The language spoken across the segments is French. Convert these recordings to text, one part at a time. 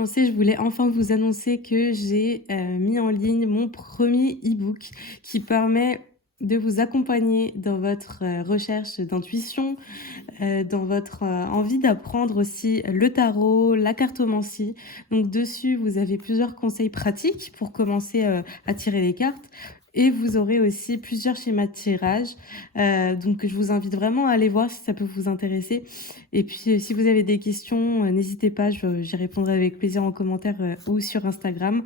commencer, je voulais enfin vous annoncer que j'ai mis en ligne mon premier e-book qui permet de vous accompagner dans votre recherche d'intuition, dans votre envie d'apprendre aussi le tarot, la cartomancie. Donc dessus, vous avez plusieurs conseils pratiques pour commencer à tirer les cartes. Et vous aurez aussi plusieurs schémas de tirage. Donc je vous invite vraiment à aller voir si ça peut vous intéresser. Et puis si vous avez des questions, n'hésitez pas, j'y répondrai avec plaisir en commentaire ou sur Instagram.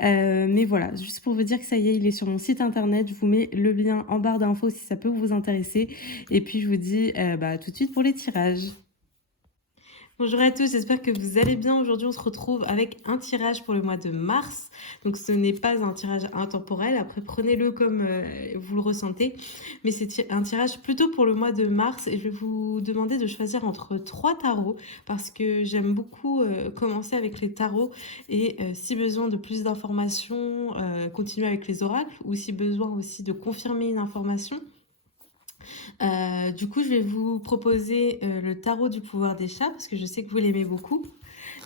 Mais voilà, juste pour vous dire que ça y est, il est sur mon site internet. Je vous mets le lien en barre d'infos si ça peut vous intéresser. Et puis je vous dis tout de suite pour les tirages. Bonjour à tous, j'espère que vous allez bien. Aujourd'hui, on se retrouve avec un tirage pour le mois de mars. Donc, ce n'est pas un tirage intemporel. Après, prenez-le comme vous le ressentez. Mais c'est un tirage plutôt pour le mois de mars. Et je vais vous demander de choisir entre 3 tarots parce que j'aime beaucoup commencer avec les tarots. Et si besoin de plus d'informations, continuer avec les oracles. Ou si besoin aussi de confirmer une information. Du coup, je vais vous proposer le tarot du pouvoir des chats, parce que je sais que vous l'aimez beaucoup.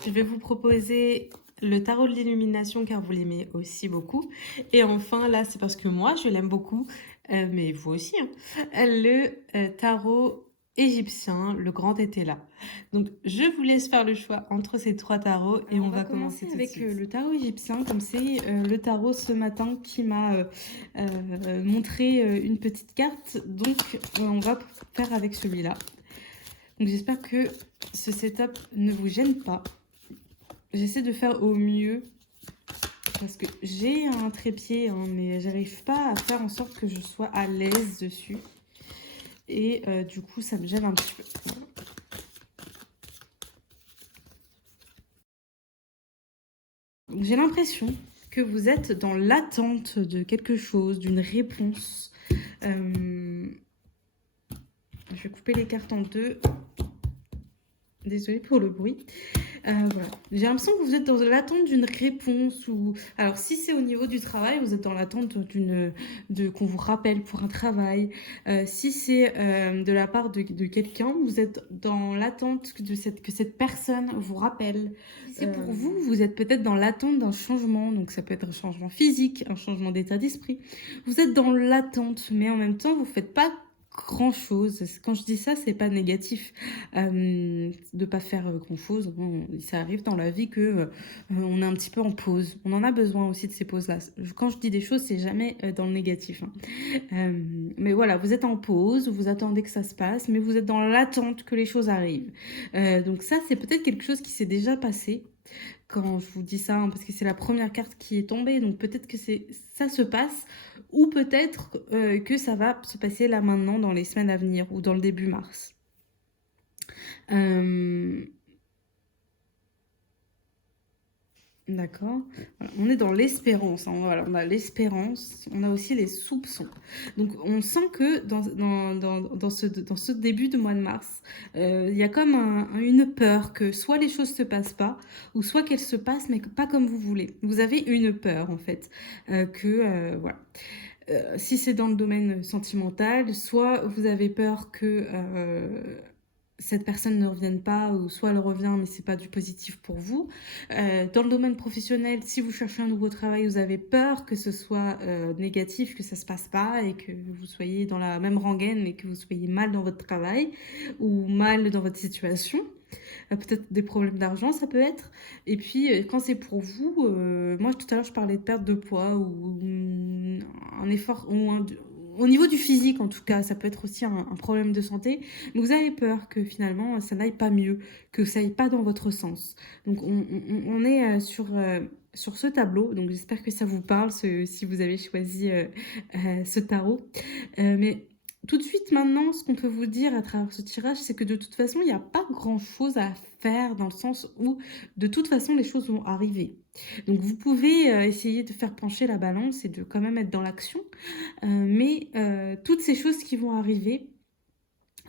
Je vais vous proposer le tarot de l'illumination, car vous l'aimez aussi beaucoup. Et enfin, là, c'est parce que moi, je l'aime beaucoup, mais vous aussi, hein, le tarot égyptien, le grand été là. Donc, je vous laisse faire le choix entre ces 3 tarots et on va commencer avec le tarot égyptien, comme c'est le tarot ce matin qui m'a montré une petite carte. Donc, on va faire avec celui-là. Donc, j'espère que ce setup ne vous gêne pas. J'essaie de faire au mieux parce que j'ai un trépied, hein, mais j'arrive pas à faire en sorte que je sois à l'aise dessus. Et du coup, ça me gêne un petit peu. J'ai l'impression que vous êtes dans l'attente de quelque chose, d'une réponse. Je vais couper les cartes en deux. Désolée pour le bruit. Voilà. J'ai l'impression que vous êtes dans l'attente d'une réponse. Alors, si c'est au niveau du travail, vous êtes dans l'attente qu'on vous rappelle pour un travail. Si c'est de la part de quelqu'un, vous êtes dans l'attente que cette personne vous rappelle. Si c'est pour vous, vous êtes peut-être dans l'attente d'un changement. Donc, ça peut être un changement physique, un changement d'état d'esprit. Vous êtes dans l'attente, mais en même temps, vous ne faites pas grand-chose. Quand je dis ça, c'est pas négatif de pas faire grand-chose. Ça arrive dans la vie que on est un petit peu en pause. On en a besoin aussi de ces pauses-là. Quand je dis des choses, c'est jamais dans le négatif. Mais voilà, vous êtes en pause, vous attendez que ça se passe, mais vous êtes dans l'attente que les choses arrivent. Donc ça, c'est peut-être quelque chose qui s'est déjà passé quand je vous dis ça, hein, parce que c'est la première carte qui est tombée, donc peut-être que ça se passe, ou peut-être que ça va se passer là maintenant dans les semaines à venir, ou dans le début mars. D'accord. Voilà, on est dans l'espérance. Hein. Voilà, on a l'espérance, on a aussi les soupçons. Donc on sent que dans ce début de mois de mars, il y a comme une peur que soit les choses se passent pas, ou soit qu'elles se passent, mais pas comme vous voulez. Vous avez une peur en fait, voilà. Si c'est dans le domaine sentimental, soit vous avez peur que cette personne ne revienne pas, ou soit elle revient mais c'est pas du positif pour vous. Dans le domaine professionnel, si vous cherchez un nouveau travail, vous avez peur que ce soit négatif, que ça se passe pas et que vous soyez dans la même rengaine et que vous soyez mal dans votre travail ou mal dans votre situation. Peut-être des problèmes d'argent, ça peut être. Et puis, quand c'est pour vous, moi tout à l'heure je parlais de perte de poids ou un effort, au niveau du physique en tout cas, ça peut être aussi un problème de santé. Mais vous avez peur que finalement ça n'aille pas mieux, que ça n'aille pas dans votre sens. Donc on est sur ce tableau, donc j'espère que ça vous parle si vous avez choisi ce tarot. Mais tout de suite maintenant, ce qu'on peut vous dire à travers ce tirage, c'est que de toute façon, il n'y a pas grand-chose à faire dans le sens où de toute façon, les choses vont arriver. Donc vous pouvez essayer de faire pencher la balance et de quand même être dans l'action. Mais toutes ces choses qui vont arriver,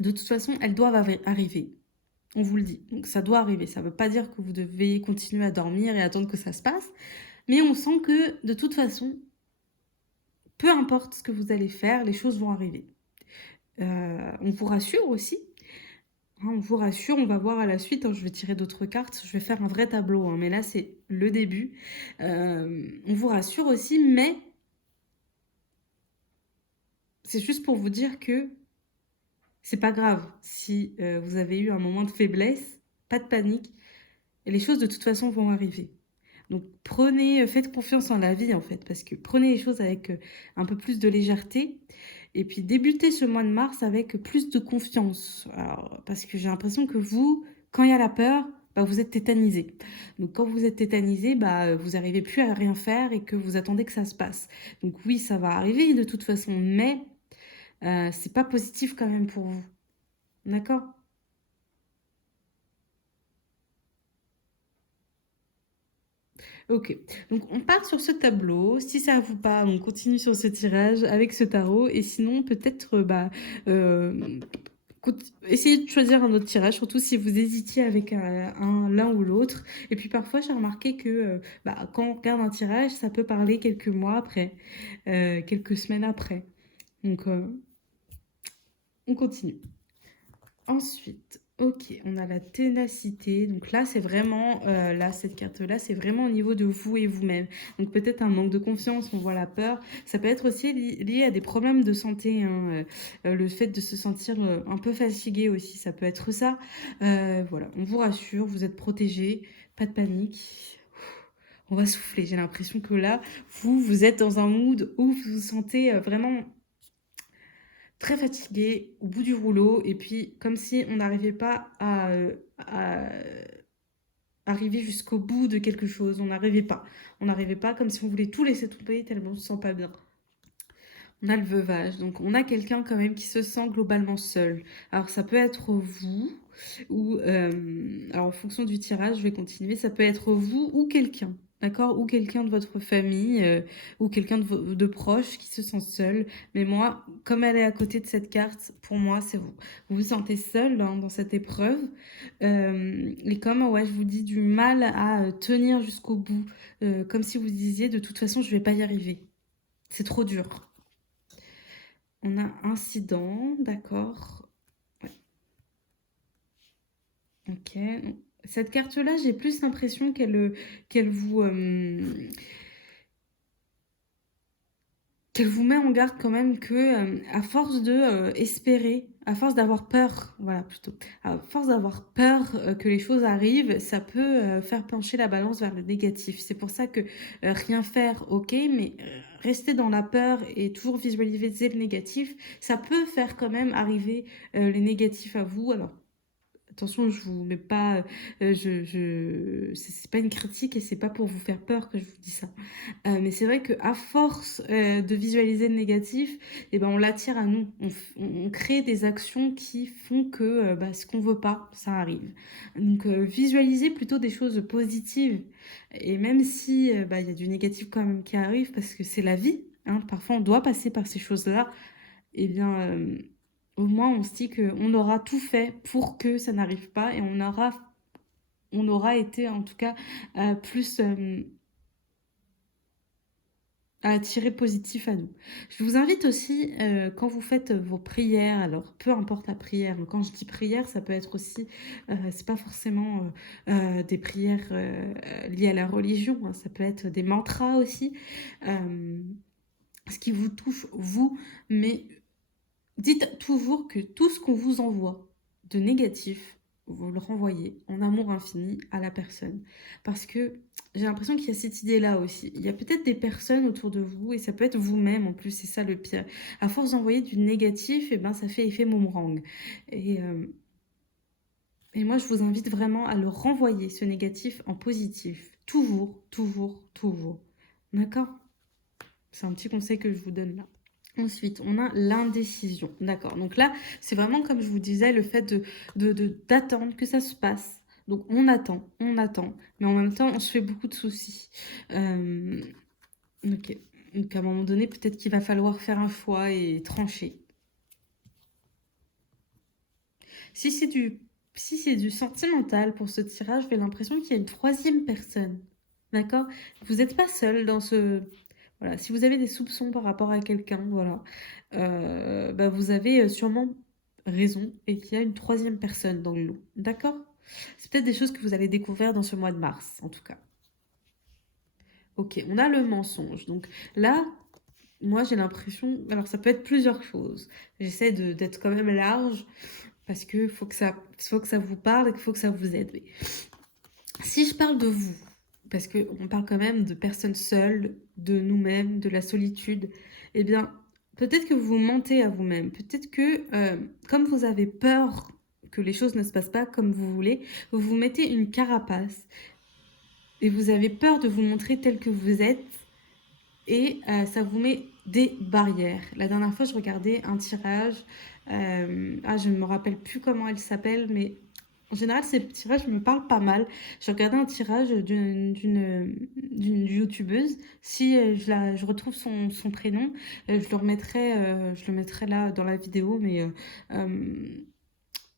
de toute façon, elles doivent arriver. On vous le dit. Donc ça doit arriver. Ça ne veut pas dire que vous devez continuer à dormir et attendre que ça se passe. Mais on sent que de toute façon, peu importe ce que vous allez faire, les choses vont arriver. On vous rassure aussi Hein, on vous rassure, on va voir à la suite, hein, je vais tirer d'autres cartes, je vais faire un vrai tableau, hein, mais là c'est le début. On vous rassure aussi, mais c'est juste pour vous dire que c'est pas grave si vous avez eu un moment de faiblesse, pas de panique, et les choses de toute façon vont arriver. Donc prenez, faites confiance en la vie en fait, parce que prenez les choses avec un peu plus de légèreté, et puis débutez ce mois de mars avec plus de confiance. Alors, parce que j'ai l'impression que vous, quand il y a la peur, bah, vous êtes tétanisé. Donc quand vous êtes tétanisé, bah, vous n'arrivez plus à rien faire et que vous attendez que ça se passe. Donc oui, ça va arriver de toute façon, mais c'est pas positif quand même pour vous. D'accord? Ok, donc on part sur ce tableau. Si ça vous parle, on continue sur ce tirage avec ce tarot. Et sinon, peut-être euh, essayez de choisir un autre tirage, surtout si vous hésitiez avec l'un ou l'autre. Et puis parfois, j'ai remarqué que quand on regarde un tirage, ça peut parler quelques mois après, quelques semaines après. Donc, on continue. Ensuite, ok, on a la ténacité. Donc là, c'est vraiment, là, cette carte-là, c'est vraiment au niveau de vous et vous-même. Donc peut-être un manque de confiance, on voit la peur. Ça peut être aussi lié à des problèmes de santé, hein, le fait de se sentir un peu fatigué aussi, ça peut être ça. Voilà, on vous rassure, vous êtes protégé, pas de panique. On va souffler. J'ai l'impression que là, vous êtes dans un mood où vous vous sentez vraiment très fatigué, au bout du rouleau, et puis comme si on n'arrivait pas à arriver jusqu'au bout de quelque chose. On n'arrivait pas. On n'arrivait pas, comme si on voulait tout laisser tomber tellement on se sent pas bien. On a le veuvage, donc on a quelqu'un quand même qui se sent globalement seul. Alors ça peut être vous, ou alors en fonction du tirage, je vais continuer, ça peut être vous ou quelqu'un, d'accord? Ou quelqu'un de votre famille, ou quelqu'un de proche qui se sent seul. Mais moi, comme elle est à côté de cette carte, pour moi, c'est vous. Vous vous sentez seul hein, dans cette épreuve. Et comme, ouais, je vous dis, du mal à tenir jusqu'au bout. Comme si vous disiez, de toute façon, je vais pas y arriver. C'est trop dur. On a incident, d'accord. Ouais, ok. Cette carte-là, j'ai plus l'impression qu'elle vous met en garde quand même que à force de espérer, à force d'avoir peur, voilà plutôt, à force d'avoir peur que les choses arrivent, ça peut faire pencher la balance vers le négatif. C'est pour ça que rien faire, ok, mais rester dans la peur et toujours visualiser le négatif, ça peut faire quand même arriver les négatifs à vous. Alors attention, je vous mets pas, c'est pas une critique et c'est pas pour vous faire peur que je vous dis ça. Mais c'est vrai qu'à force de visualiser le négatif, eh ben, on l'attire à nous. On crée des actions qui font que ce qu'on veut pas, ça arrive. Donc visualiser plutôt des choses positives. Et même si il y a du négatif quand même qui arrive, parce que c'est la vie, hein, parfois on doit passer par ces choses-là, eh bien, au moins on se dit qu'on aura tout fait pour que ça n'arrive pas et on aura été en tout cas plus à attirer positif à nous. Je vous invite aussi, quand vous faites vos prières, alors peu importe la prière, mais quand je dis prière, ça peut être aussi, c'est pas forcément des prières liées à la religion, hein, ça peut être des mantras aussi, euh, ce qui vous touche vous, mais dites toujours que tout ce qu'on vous envoie de négatif, vous le renvoyez en amour infini à la personne. Parce que j'ai l'impression qu'il y a cette idée-là aussi. Il y a peut-être des personnes autour de vous, et ça peut être vous-même en plus, c'est ça le pire. À force d'envoyer du négatif, et ben, ça fait effet boomerang. Et, euh, et moi, je vous invite vraiment à le renvoyer, ce négatif, en positif. Toujours, toujours, toujours. D'accord? C'est un petit conseil que je vous donne là. Ensuite, on a l'indécision. D'accord. Donc là, c'est vraiment comme je vous disais, le fait d'attendre que ça se passe. Donc on attend, mais en même temps, on se fait beaucoup de soucis. Euh, ok. Donc à un moment donné, peut-être qu'il va falloir faire un choix et trancher. Si c'est du, si c'est du sentimental pour ce tirage, j'ai l'impression qu'il y a une troisième personne. D'accord? Vous n'êtes pas seul dans ce, voilà, si vous avez des soupçons par rapport à quelqu'un, voilà, vous avez sûrement raison et qu'il y a une troisième personne dans le lot. D'accord? C'est peut-être des choses que vous allez découvrir dans ce mois de mars, en tout cas. Ok, on a le mensonge. Donc là, moi j'ai l'impression... Alors ça peut être plusieurs choses. J'essaie d'être quand même large parce que faut que ça vous parle et qu'il faut que ça vous aide. Mais si je parle de vous, parce qu'on parle quand même de personnes seules, de nous-mêmes, de la solitude, eh bien, peut-être que vous mentez à vous-même. Peut-être que, comme vous avez peur que les choses ne se passent pas comme vous voulez, vous vous mettez une carapace et vous avez peur de vous montrer tel que vous êtes et ça vous met des barrières. La dernière fois, je regardais un tirage. Je ne me rappelle plus comment elle s'appelle, mais en général, ces tirages me parlent pas mal. J'ai regardé un tirage d'une youtubeuse. Si je retrouve son prénom, je le mettrai là dans la vidéo. Mais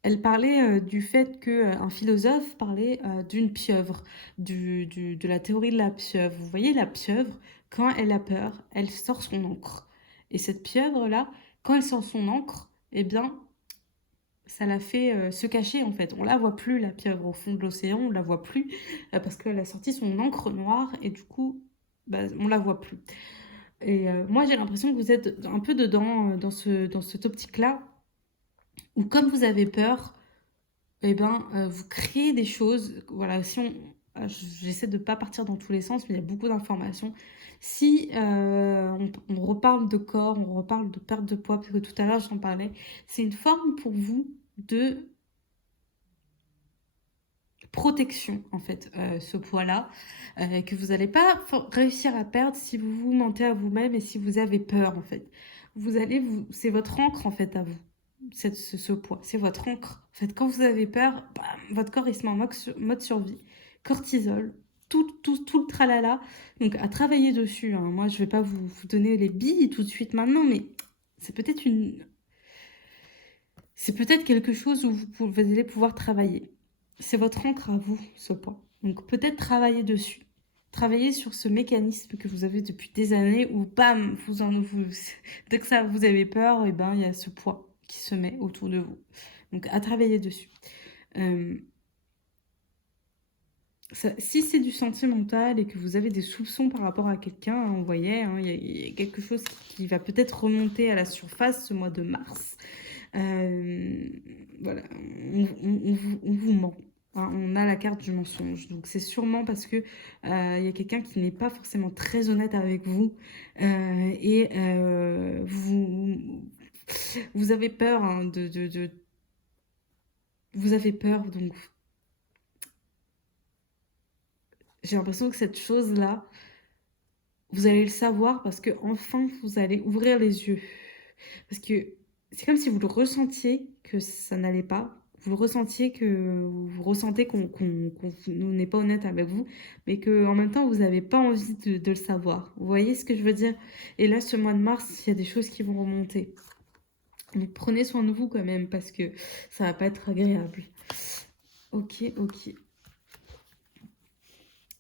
elle parlait du fait qu'un philosophe parlait d'une pieuvre, de la théorie de la pieuvre. Vous voyez, la pieuvre, quand elle a peur, elle sort son encre. Et cette pieuvre-là, quand elle sort son encre, eh bien, ça la fait se cacher en fait. On la voit plus, la pieuvre, au fond de l'océan, on la voit plus parce qu'elle a sorti son encre noire et du coup, bah, on la voit plus. Et moi, j'ai l'impression que vous êtes un peu dedans, dans cette optique-là, où comme vous avez peur, eh ben, vous créez des choses. Voilà, si on... J'essaie de ne pas partir dans tous les sens, mais il y a beaucoup d'informations. Si on reparle de corps, on reparle de perte de poids, parce que tout à l'heure j'en parlais, c'est une forme pour vous de protection, en fait, ce poids-là, que vous n'allez pas réussir à perdre si vous vous mentez à vous-même et si vous avez peur, en fait. C'est votre encre, en fait, à vous, ce poids. C'est votre encre. En fait, quand vous avez peur, bam, votre corps, il se met en mode survie. Cortisol, tout le tralala. Donc, à travailler dessus, hein. Moi, je ne vais pas vous donner les billes tout de suite maintenant, mais c'est peut-être c'est peut-être quelque chose où vous allez pouvoir travailler. C'est votre encre à vous, ce poids. Donc peut-être travailler dessus. Travailler sur ce mécanisme que vous avez depuis des années où, bam, dès que ça vous avez peur, et ben, il y a ce poids qui se met autour de vous. Donc à travailler dessus. Si c'est du sentimental et que vous avez des soupçons par rapport à quelqu'un, hein, on voyait, hein, y a quelque chose qui va peut-être remonter à la surface ce mois de mars. Voilà, on vous ment. Hein, on a la carte du mensonge. Donc c'est sûrement parce que y a quelqu'un qui n'est pas forcément très honnête avec vous et vous avez peur hein, vous avez peur donc j'ai l'impression que cette chose-là, vous allez le savoir parce que enfin vous allez ouvrir les yeux. Parce que c'est comme si vous le ressentiez que ça n'allait pas. Vous le ressentiez que vous ressentez qu'on n'est pas honnête avec vous, mais que en même temps vous n'avez pas envie de le savoir. Vous voyez ce que je veux dire? Et là, ce mois de mars, il y a des choses qui vont remonter. Donc prenez soin de vous quand même parce que ça va pas être agréable. Ok, ok.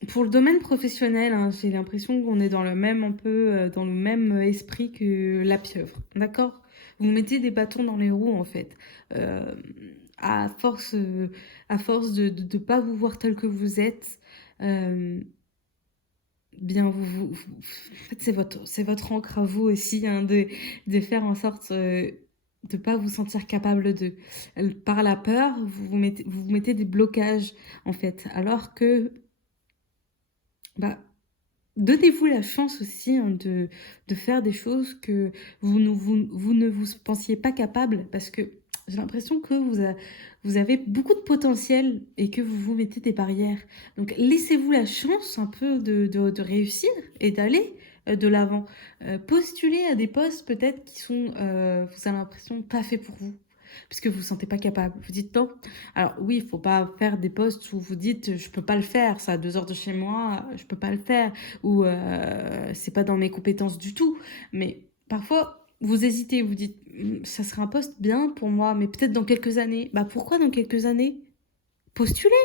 Pour le domaine professionnel, hein, j'ai l'impression qu'on est dans le même un peu dans le même esprit que la pieuvre, d'accord? Vous mettez des bâtons dans les roues en fait. Euh, à force, euh, à force de ne pas vous voir tel que vous êtes, euh, bien en fait c'est votre encre à vous aussi hein, de faire en sorte de pas vous sentir capable de. Par la peur, vous mettez des blocages en fait, alors que bah donnez-vous la chance aussi hein, de faire des choses que vous ne vous pensiez pas capable parce que j'ai l'impression que vous avez beaucoup de potentiel et que vous vous mettez des barrières. Donc laissez-vous la chance un peu de réussir et d'aller de l'avant. Postulez à des postes peut-être qui sont, vous avez l'impression, pas faits pour vous. Puisque vous ne vous sentez pas capable. Vous dites non. Alors oui, il ne faut pas faire des postes où vous dites je ne peux pas le faire, ça à 2 heures de chez moi, je ne peux pas le faire ou c'est pas dans mes compétences du tout. Mais parfois, vous hésitez, vous dites, ça serait un poste bien pour moi, mais peut-être dans quelques années. Bah pourquoi dans quelques années? Postulez.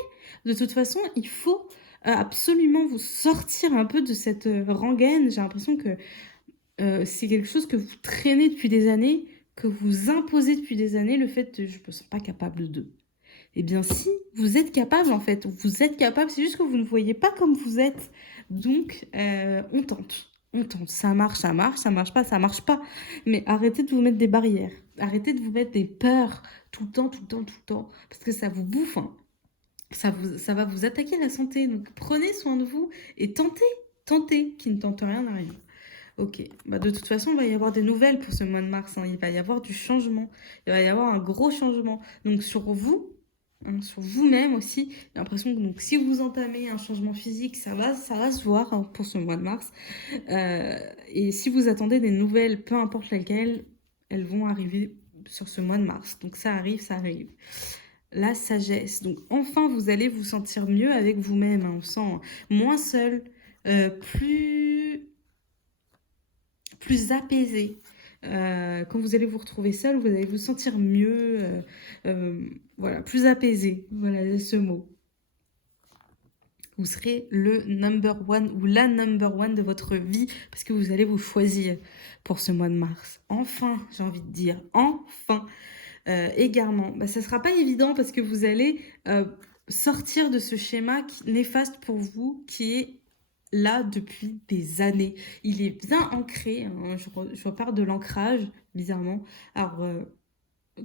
De toute façon, il faut absolument vous sortir un peu de cette rengaine. J'ai l'impression que c'est quelque chose que vous traînez depuis des années, que vous imposez depuis des années le fait de je me sens pas capable de. Eh bien si, vous êtes capable en fait, vous êtes capable, c'est juste que vous ne voyez pas comme vous êtes. Donc on tente. On tente, ça marche pas, ça marche pas. Mais arrêtez de vous mettre des barrières, arrêtez de vous mettre des peurs tout le temps, tout le temps, tout le temps, parce que ça vous bouffe, hein. Ça va vous attaquer la santé. Donc prenez soin de vous et tentez, tentez, qui ne tente rien à rien. Ok, bah de toute façon, il va y avoir des nouvelles pour ce mois de mars, hein. Il va y avoir du changement, il va y avoir un gros changement. Donc sur vous, hein, sur vous-même aussi, j'ai l'impression que donc, si vous entamez un changement physique, ça va se voir, hein, pour ce mois de mars. Et si vous attendez des nouvelles, peu importe lesquelles, elles vont arriver sur ce mois de mars. Donc ça arrive, ça arrive. La sagesse. Donc enfin, vous allez vous sentir mieux avec vous-même, hein. On se sent moins seul, plus apaisé. Quand vous allez vous retrouver seul, vous allez vous sentir mieux, voilà, plus apaisé. Voilà, c'est ce mot. Vous serez le number one ou la number one de votre vie parce que vous allez vous choisir pour ce mois de mars. Enfin, j'ai envie de dire, enfin. Égarement, bah, ça ne sera pas évident parce que vous allez sortir de ce schéma néfaste pour vous qui est là depuis des années. Il est bien ancré, hein, je repars de l'ancrage, bizarrement. Alors,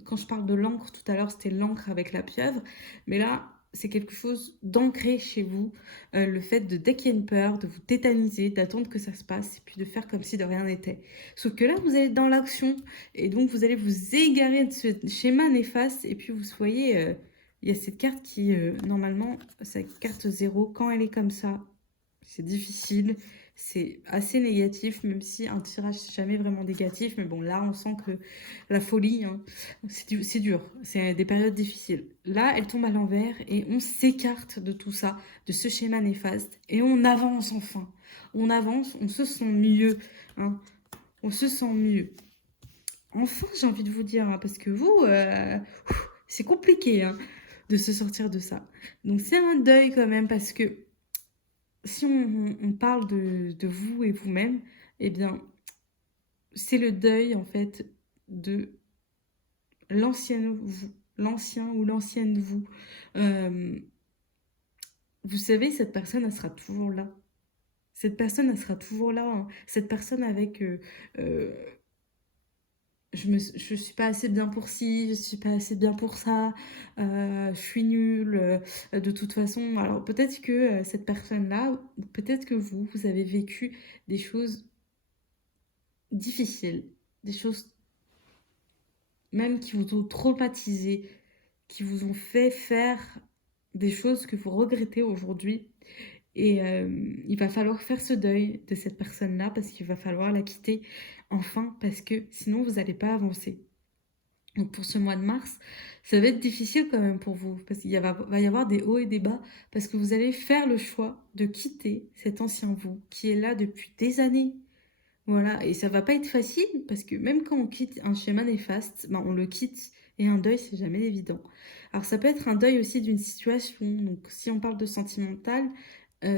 quand je parle de l'encre, tout à l'heure, c'était l'encre avec la pieuvre, mais là, c'est quelque chose d'ancré chez vous. Le fait de, dès qu'il y a une peur, de vous tétaniser, d'attendre que ça se passe, et puis de faire comme si de rien n'était. Sauf que là, vous allez dans l'action, et donc vous allez vous égarer de ce schéma néfaste, et puis vous voyez, il y a cette carte qui, normalement, c'est carte 0, quand elle est comme ça, c'est difficile, c'est assez négatif, même si un tirage, c'est jamais vraiment négatif. Mais bon, là, on sent que la folie, hein, c'est dur, c'est des périodes difficiles. Là, elle tombe à l'envers et on s'écarte de tout ça, de ce schéma néfaste, et on avance enfin. On avance, on se sent mieux, hein, on se sent mieux. Enfin, j'ai envie de vous dire, hein, parce que vous, c'est compliqué, hein, de se sortir de ça. Donc c'est un deuil quand même, parce que si on parle de vous et vous-même, eh bien, c'est le deuil, en fait, de l'ancienne vous, l'ancien ou l'ancienne vous. Euh, vous savez, cette personne, elle sera toujours là. Cette personne, elle sera toujours là, hein. Cette personne avec... euh, je suis pas assez bien pour ci, je suis pas assez bien pour ça, je suis nulle, de toute façon. Alors peut-être que cette personne-là, peut-être que vous avez vécu des choses difficiles, des choses même qui vous ont traumatisé, qui vous ont fait faire des choses que vous regrettez aujourd'hui. Et il va falloir faire ce deuil de cette personne-là parce qu'il va falloir la quitter enfin parce que sinon vous n'allez pas avancer. Donc pour ce mois de mars, ça va être difficile quand même pour vous parce va y avoir des hauts et des bas parce que vous allez faire le choix de quitter cet ancien vous qui est là depuis des années. Voilà, et ça va pas être facile parce que même quand on quitte un schéma néfaste, ben on le quitte et un deuil, c'est jamais évident. Alors ça peut être un deuil aussi d'une situation. Donc si on parle de sentimental,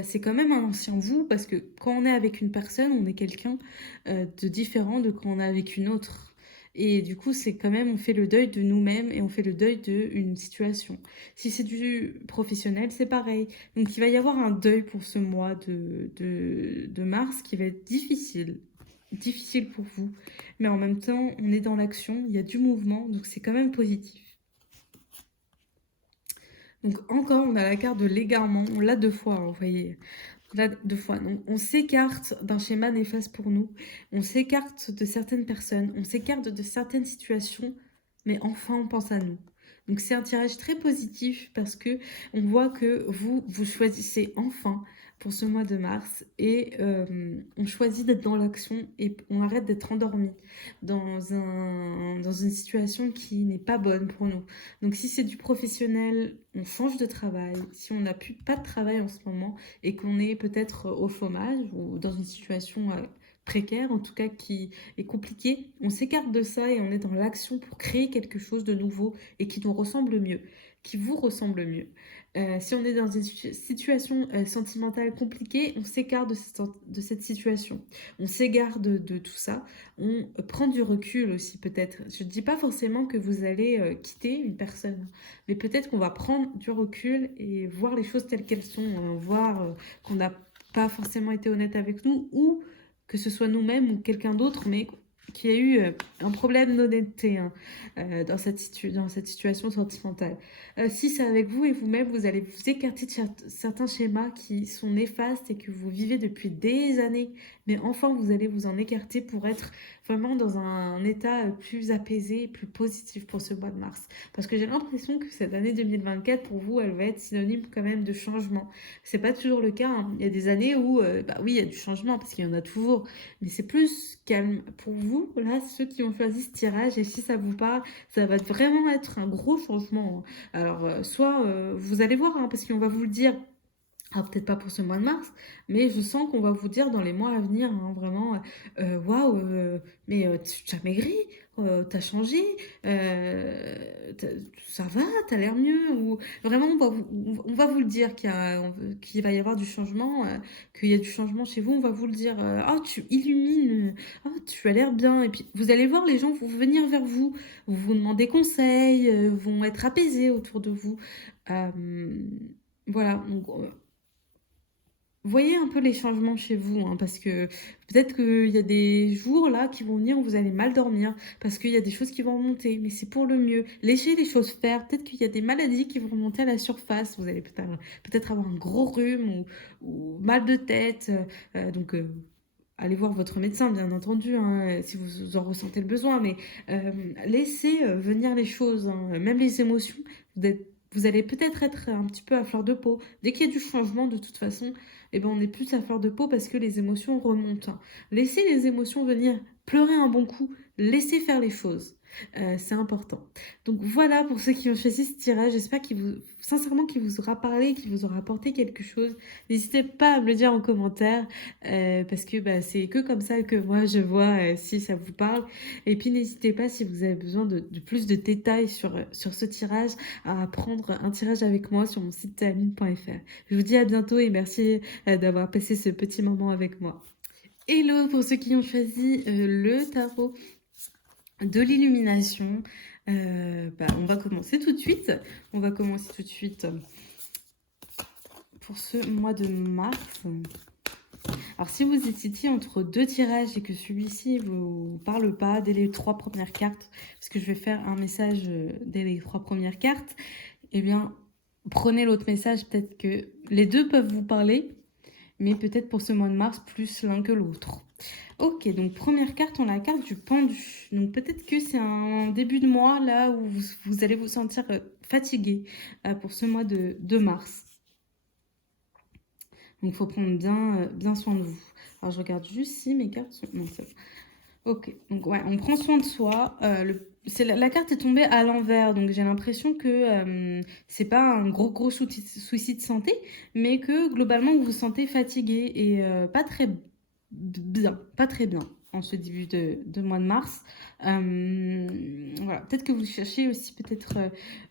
c'est quand même un ancien vous parce que quand on est avec une personne, on est quelqu'un de différent de quand on est avec une autre. Et du coup, c'est quand même, on fait le deuil de nous-mêmes et on fait le deuil d'une situation. Si c'est du professionnel, c'est pareil. Donc il va y avoir un deuil pour ce mois de mars qui va être difficile. Difficile pour vous. Mais en même temps, on est dans l'action, il y a du mouvement, donc c'est quand même positif. Donc encore, on a la carte de l'égarement, on l'a deux fois, hein, vous voyez. Là, deux fois. Donc, on s'écarte d'un schéma néfaste pour nous. On s'écarte de certaines personnes. On s'écarte de certaines situations. Mais enfin, on pense à nous. Donc, c'est un tirage très positif parce que on voit que vous choisissez enfin pour ce mois de mars et on choisit d'être dans l'action et on arrête d'être endormi dans une situation qui n'est pas bonne pour nous. Donc, si c'est du professionnel, on change de travail. Si on n'a plus pas de travail en ce moment, et qu'on est peut-être au chômage ou dans une situation précaire, en tout cas qui est compliquée, on s'écarte de ça et on est dans l'action pour créer quelque chose de nouveau et qui nous ressemble mieux, qui vous ressemble le mieux. Si on est dans une situation sentimentale compliquée, on s'écarte de cette situation. On s'égare de tout ça. On prend du recul aussi peut-être. Je ne dis pas forcément que vous allez quitter une personne, mais peut-être qu'on va prendre du recul et voir les choses telles qu'elles sont, hein, voir qu'on n'a pas forcément été honnête avec nous, ou que ce soit nous-mêmes ou quelqu'un d'autre, mais qui a eu un problème d'honnêteté, hein, dans dans cette situation sentimentale. Si c'est avec vous et vous-même, vous allez vous écarter de certains schémas qui sont néfastes et que vous vivez depuis des années, mais enfin vous allez vous en écarter pour être vraiment dans un état plus apaisé, plus positif pour ce mois de mars. Parce que j'ai l'impression que cette année 2024, pour vous, elle va être synonyme quand même de changement. C'est pas toujours le cas, hein. Il y a des années où, bah oui, il y a du changement, parce qu'il y en a toujours, mais c'est plus calme. Pour vous, là, ceux qui ont choisi ce tirage, et si ça vous parle, ça va vraiment être un gros changement, hein. Alors, soit vous allez voir, hein, parce qu'on va vous le dire. Alors peut-être pas pour ce mois de mars, mais je sens qu'on va vous dire dans les mois à venir, hein, vraiment, waouh, mais tu as maigri, t'as changé, t'as- ça va, t'as l'air mieux, ou vraiment on va vous le dire qu'il va y avoir du changement, qu'il y a du changement chez vous, on va vous le dire, ah tu illumines, ah tu as l'air bien, et puis vous allez voir les gens vont venir vers vous, vous demander conseil, vont être apaisés autour de vous. Euh, voilà, donc, voyez un peu les changements chez vous, hein, parce que peut-être qu'il y a des jours là qui vont venir où vous allez mal dormir, parce qu'il y a des choses qui vont remonter, mais c'est pour le mieux. Laissez les choses faire. Peut-être qu'il y a des maladies qui vont remonter à la surface. Vous allez peut-être avoir un gros rhume ou mal de tête. Donc, allez voir votre médecin, bien entendu, hein, si vous en ressentez le besoin, mais laissez venir les choses, hein, même les émotions. Vous allez peut-être être un petit peu à fleur de peau. Dès qu'il y a du changement, de toute façon, eh ben, on est plus à fleur de peau parce que les émotions remontent, hein. Laissez les émotions venir, pleurer un bon coup, laissez faire les choses. C'est important. Donc voilà pour ceux qui ont choisi ce tirage. J'espère sincèrement qu'il vous aura parlé, qu'il vous aura apporté quelque chose. N'hésitez pas à me le dire en commentaire, parce que bah, c'est que comme ça que moi je vois si ça vous parle. Et puis n'hésitez pas, si vous avez besoin de plus de détails sur ce tirage, à prendre un tirage avec moi sur mon site amine.fr. Je vous dis à bientôt et merci d'avoir passé ce petit moment avec moi. Hello pour ceux qui ont choisi le tarot de l'illumination. On va commencer tout de suite. On va commencer tout de suite pour ce mois de mars. Alors, si vous hésitez entre deux tirages et que celui-ci ne vous parle pas dès les 3 premières cartes, parce que je vais faire un message dès les 3 premières cartes, eh bien, prenez l'autre message. Peut-être que les deux peuvent vous parler, mais peut-être pour ce mois de mars, plus l'un que l'autre. Ok, donc première carte, on a la carte du pendu. Donc peut-être que c'est un début de mois là où vous allez vous sentir fatigué pour ce mois de mars. Donc il faut prendre bien soin de vous. Alors je regarde juste si mes cartes sont... Non, c'est bon. Ok, donc ouais, on prend soin de soi. La carte est tombée à l'envers, donc j'ai l'impression que c'est pas un gros souci de santé, mais que globalement vous vous sentez fatigué et pas très pas très bien en ce début de mois de mars. Voilà, peut-être que vous cherchez aussi, peut-être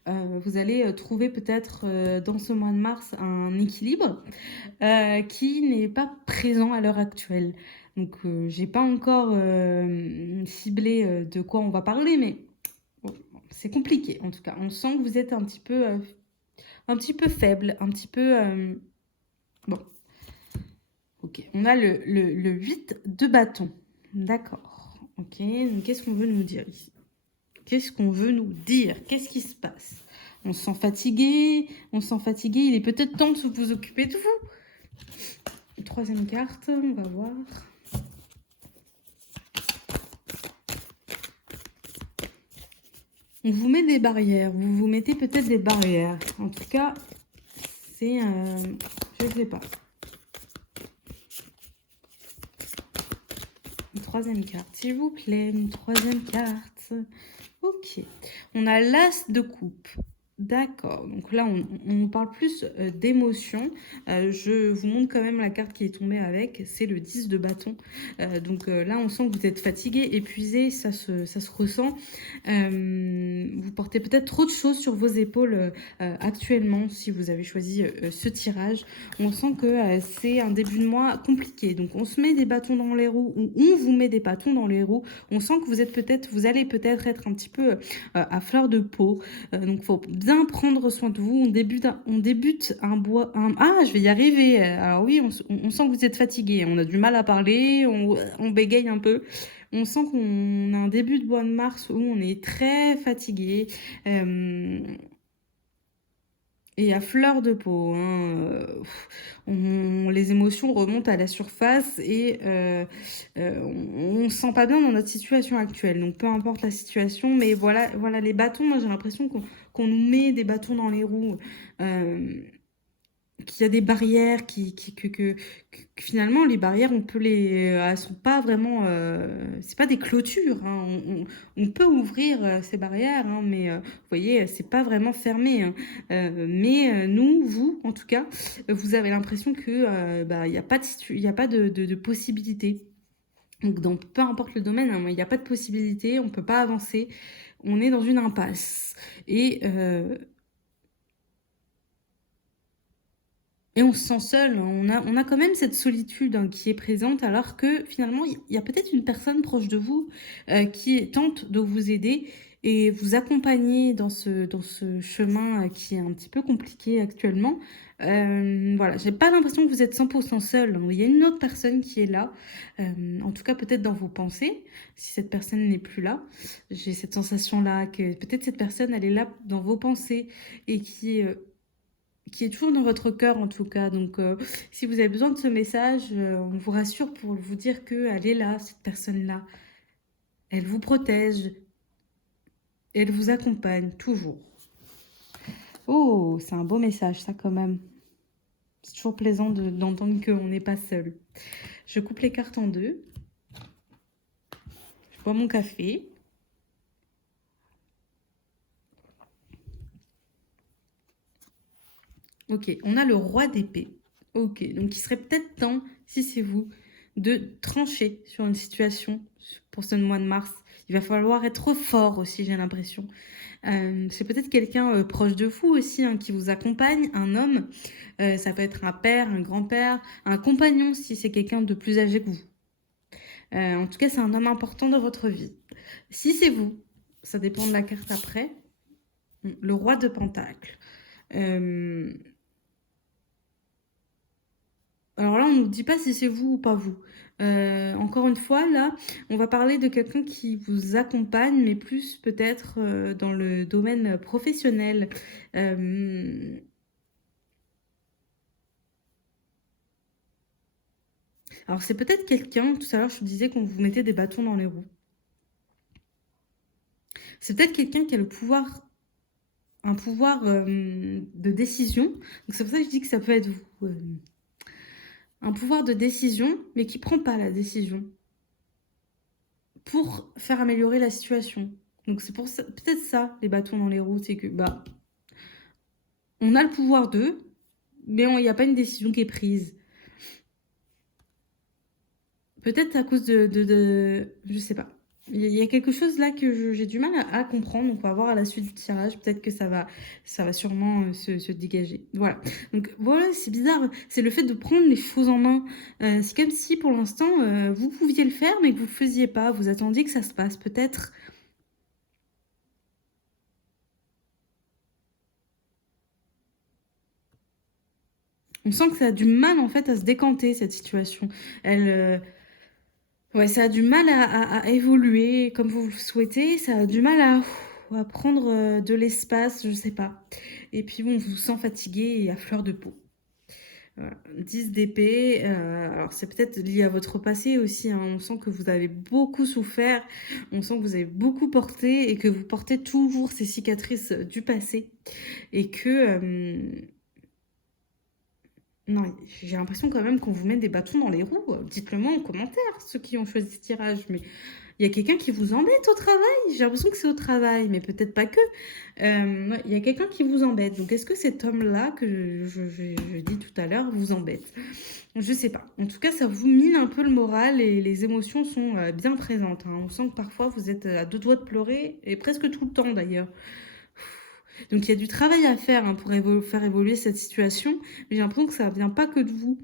vous allez trouver peut-être dans ce mois de mars un équilibre qui n'est pas présent à l'heure actuelle. Donc, j'ai pas encore ciblé de quoi on va parler, mais bon, c'est compliqué en tout cas. On sent que vous êtes un petit peu faible, un petit peu... Bon, ok. On a le 8 de bâton. D'accord. Ok, donc qu'est-ce qu'on veut nous dire ici? Qu'est-ce qu'on veut nous dire? Qu'est-ce qui se passe? On se sent fatigué, il est peut-être temps de vous occuper de vous. Troisième carte, on va voir. On vous met des barrières, vous vous mettez peut-être des barrières. En tout cas, c'est... je ne sais pas. Une troisième carte, s'il vous plaît, une troisième carte. Ok. On a l'as de coupe. D'accord, donc là, on parle plus d'émotion. Je vous montre quand même la carte qui est tombée avec, c'est le 10 de bâton. Donc là, on sent que vous êtes fatigué, épuisé, ça se ressent. Vous portez peut-être trop de choses sur vos épaules actuellement, si vous avez choisi ce tirage. On sent que c'est un début de mois compliqué. Donc on se met des bâtons dans les roues, ou on vous met des bâtons dans les roues. On sent que vous allez peut-être être un petit peu à fleur de peau. Donc, il faut bien prendre soin de vous. On débute un bois. Ah, je vais y arriver. Alors, oui, on sent que vous êtes fatigué. On a du mal à parler. On bégaye un peu. On sent qu'on a un début de mois de mars où on est très fatigué. Euh, et à fleur de peau, hein, les émotions remontent à la surface et on se sent pas bien dans notre situation actuelle. Donc peu importe la situation, mais voilà les bâtons. Moi j'ai l'impression qu'on nous met des bâtons dans les roues. Euh, qu'il y a des barrières que finalement les barrières on peut elles sont pas vraiment c'est pas des clôtures, hein. On peut ouvrir ces barrières, hein, mais vous voyez c'est pas vraiment fermé, hein. Mais vous en tout cas vous avez l'impression que bah il y a pas il y a pas de possibilité. Donc dans peu importe le domaine, hein, il n'y a pas de possibilité, on peut pas avancer, on est dans une impasse et et on se sent seul, on a quand même cette solitude, hein, qui est présente, alors que finalement, il y a peut-être une personne proche de vous qui tente de vous aider et vous accompagner dans ce chemin qui est un petit peu compliqué actuellement. Voilà, j'ai pas l'impression que vous êtes 100% seul, hein. Il y a une autre personne qui est là, en tout cas peut-être dans vos pensées, si cette personne n'est plus là. J'ai cette sensation-là que peut-être cette personne, elle est là dans vos pensées et qui est toujours dans votre cœur en tout cas. Donc si vous avez besoin de ce message, on vous rassure pour vous dire qu'elle est là, cette personne-là. Elle vous protège, elle vous accompagne toujours. Oh, c'est un beau message ça quand même. C'est toujours plaisant d'entendre qu'on n'est pas seul. Je coupe les cartes en deux. Je bois mon café. Ok, on a le roi d'épée. Ok, donc il serait peut-être temps, si c'est vous, de trancher sur une situation pour ce mois de mars. Il va falloir être fort aussi, j'ai l'impression. C'est peut-être quelqu'un proche de vous aussi, hein, qui vous accompagne, un homme. Ça peut être un père, un grand-père, un compagnon si c'est quelqu'un de plus âgé que vous. En tout cas, c'est un homme important dans votre vie. Si c'est vous, ça dépend de la carte après. Le roi de Pentacle. Euh, Alors là, on ne nous dit pas si c'est vous ou pas vous. Encore une fois, là, on va parler de quelqu'un qui vous accompagne, mais plus peut-être dans le domaine professionnel. Euh, alors c'est peut-être quelqu'un, tout à l'heure je vous disais qu'on vous mettait des bâtons dans les roues. C'est peut-être quelqu'un qui a un pouvoir de décision. Donc c'est pour ça que je dis que ça peut être vous. Un pouvoir de décision, mais qui prend pas la décision pour faire améliorer la situation. Donc c'est pour ça, peut-être ça, les bâtons dans les roues, c'est que bah on a le pouvoir d'eux, mais il n'y a pas une décision qui est prise. Peut-être à cause je sais pas. Il y a quelque chose là que j'ai du mal à comprendre, donc on va voir à la suite du tirage, peut-être que ça va sûrement se dégager. Voilà, donc voilà, c'est bizarre, c'est le fait de prendre les choses en main. C'est comme si pour l'instant, vous pouviez le faire, mais que vous ne le faisiez pas, vous attendiez que ça se passe, peut-être. On sent que ça a du mal en fait à se décanter cette situation. Elle, ouais, ça a du mal à évoluer comme vous le souhaitez. Ça a du mal à prendre de l'espace, je sais pas. Et puis bon, on vous sent fatigué et à fleur de peau. Voilà. 10 d'épée. Alors c'est peut-être lié à votre passé aussi, hein. On sent que vous avez beaucoup souffert. On sent que vous avez beaucoup porté et que vous portez toujours ces cicatrices du passé. Et que Non, j'ai l'impression quand même qu'on vous met des bâtons dans les roues. Dites-le moi en commentaire, ceux qui ont choisi ce tirage. Mais il y a quelqu'un qui vous embête au travail. J'ai l'impression que c'est au travail, mais peut-être pas que. Ouais, il y a quelqu'un qui vous embête. Donc, est-ce que cet homme-là, que je dis tout à l'heure, vous embête? Je sais pas. En tout cas, ça vous mine un peu le moral et les émotions sont bien présentes, hein. On sent que parfois vous êtes à deux doigts de pleurer, et presque tout le temps d'ailleurs. Donc il y a du travail à faire, hein, pour faire évoluer cette situation, mais j'ai l'impression que ça vient pas que de vous.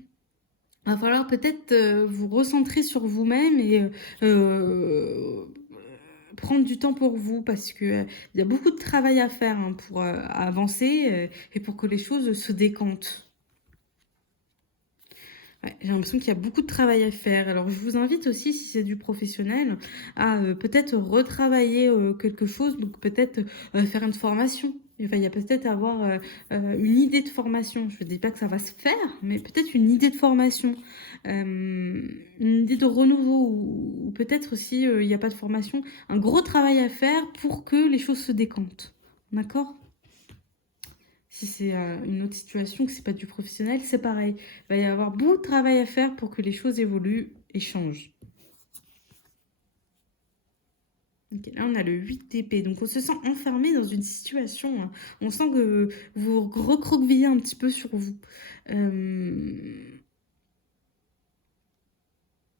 Il va falloir peut-être vous recentrer sur vous-même et prendre du temps pour vous parce que il y a beaucoup de travail à faire, hein, pour avancer et pour que les choses se décantent. Ouais, j'ai l'impression qu'il y a beaucoup de travail à faire. Alors, je vous invite aussi, si c'est du professionnel, à peut-être retravailler quelque chose, donc peut-être faire une formation. Enfin, il y a peut-être avoir une idée de formation. Je ne dis pas que ça va se faire, mais peut-être une idée de formation, une idée de renouveau, ou peut-être si il n'y a pas de formation, un gros travail à faire pour que les choses se décantent. D'accord? Si c'est une autre situation, que c'est pas du professionnel, c'est pareil. Il va y avoir beaucoup de travail à faire pour que les choses évoluent et changent. Ok, là, on a le 8 d'épée. Donc, on se sent enfermé dans une situation, hein. On sent que vous recroquevillez un petit peu sur vous.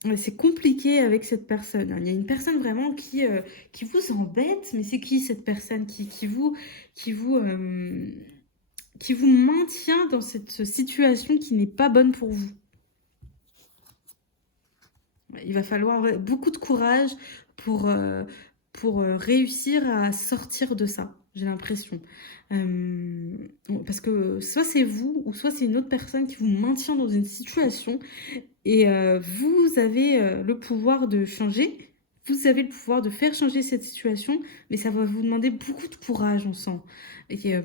Ouais, c'est compliqué avec cette personne, hein. Il y a une personne vraiment qui vous embête, mais c'est qui cette personne qui vous, qui vous maintient dans cette situation qui n'est pas bonne pour vous? Il va falloir beaucoup de courage pour, réussir à sortir de ça, j'ai l'impression. Parce que soit c'est vous ou soit c'est une autre personne qui vous maintient dans une situation et vous avez le pouvoir de changer. Vous avez le pouvoir de faire changer cette situation, mais ça va vous demander beaucoup de courage, on sent. Et, euh,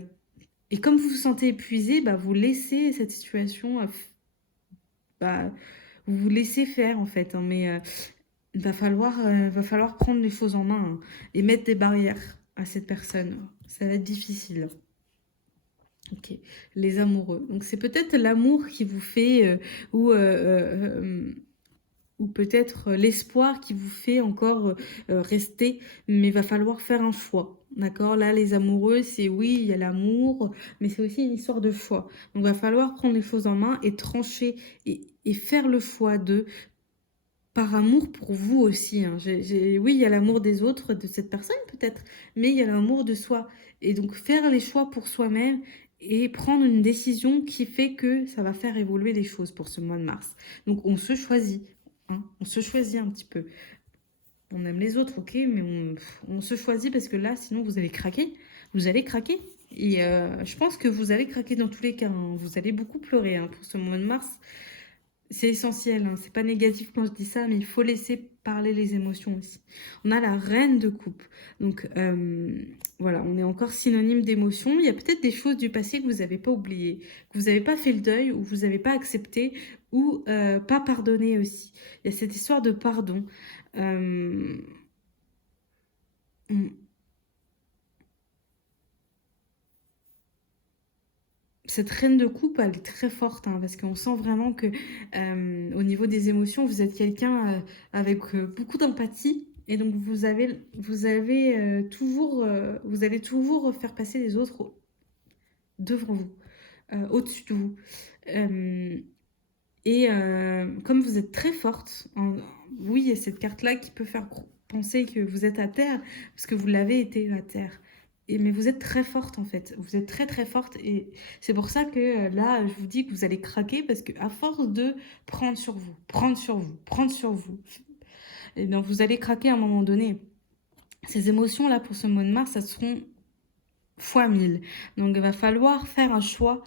et comme vous vous sentez épuisé, bah, vous laissez cette situation, bah, vous vous laissez faire en fait, hein, mais va falloir prendre les choses en main, hein, et mettre des barrières à cette personne. Ça va être difficile. Ok, les amoureux. Donc c'est peut-être l'amour qui vous fait, ou peut-être l'espoir qui vous fait encore rester, mais il va falloir faire un choix. D'accord? Là, les amoureux, c'est oui, il y a l'amour, mais c'est aussi une histoire de choix. Donc, il va falloir prendre les choses en main et trancher et faire le choix de par amour pour vous aussi, hein. Oui, il y a l'amour des autres, de cette personne peut-être, mais il y a l'amour de soi. Et donc faire les choix pour soi-même et prendre une décision qui fait que ça va faire évoluer les choses pour ce mois de mars. Donc on se choisit, hein, on se choisit un petit peu. On aime les autres, ok, mais on se choisit parce que là, sinon vous allez craquer. Vous allez craquer. Et je pense que vous allez craquer dans tous les cas, hein. Vous allez beaucoup pleurer, hein, pour ce mois de mars. C'est essentiel, hein. C'est pas négatif quand je dis ça, mais il faut laisser parler les émotions aussi. On a la reine de coupe. Donc voilà, on est encore synonyme d'émotion. Il y a peut-être des choses du passé que vous n'avez pas oubliées, que vous n'avez pas fait le deuil, ou vous n'avez pas accepté, ou pas pardonné aussi. Il y a cette histoire de pardon. Euh, on- Cette reine de coupe, elle est très forte, hein, parce qu'on sent vraiment que au niveau des émotions, vous êtes quelqu'un avec beaucoup d'empathie. Et donc vous allez toujours faire passer les autres devant vous, au-dessus de vous. Euh, comme vous êtes très forte, oui, il y a cette carte-là qui peut faire penser que vous êtes à terre, parce que vous l'avez été à terre. Mais vous êtes très forte en fait, vous êtes très très forte, et c'est pour ça que là je vous dis que vous allez craquer, parce que à force de prendre sur vous, prendre sur vous, prendre sur vous, et bien vous allez craquer à un moment donné. Ces émotions là pour ce mois de mars, ça seront fois 1000. Donc il va falloir faire un choix,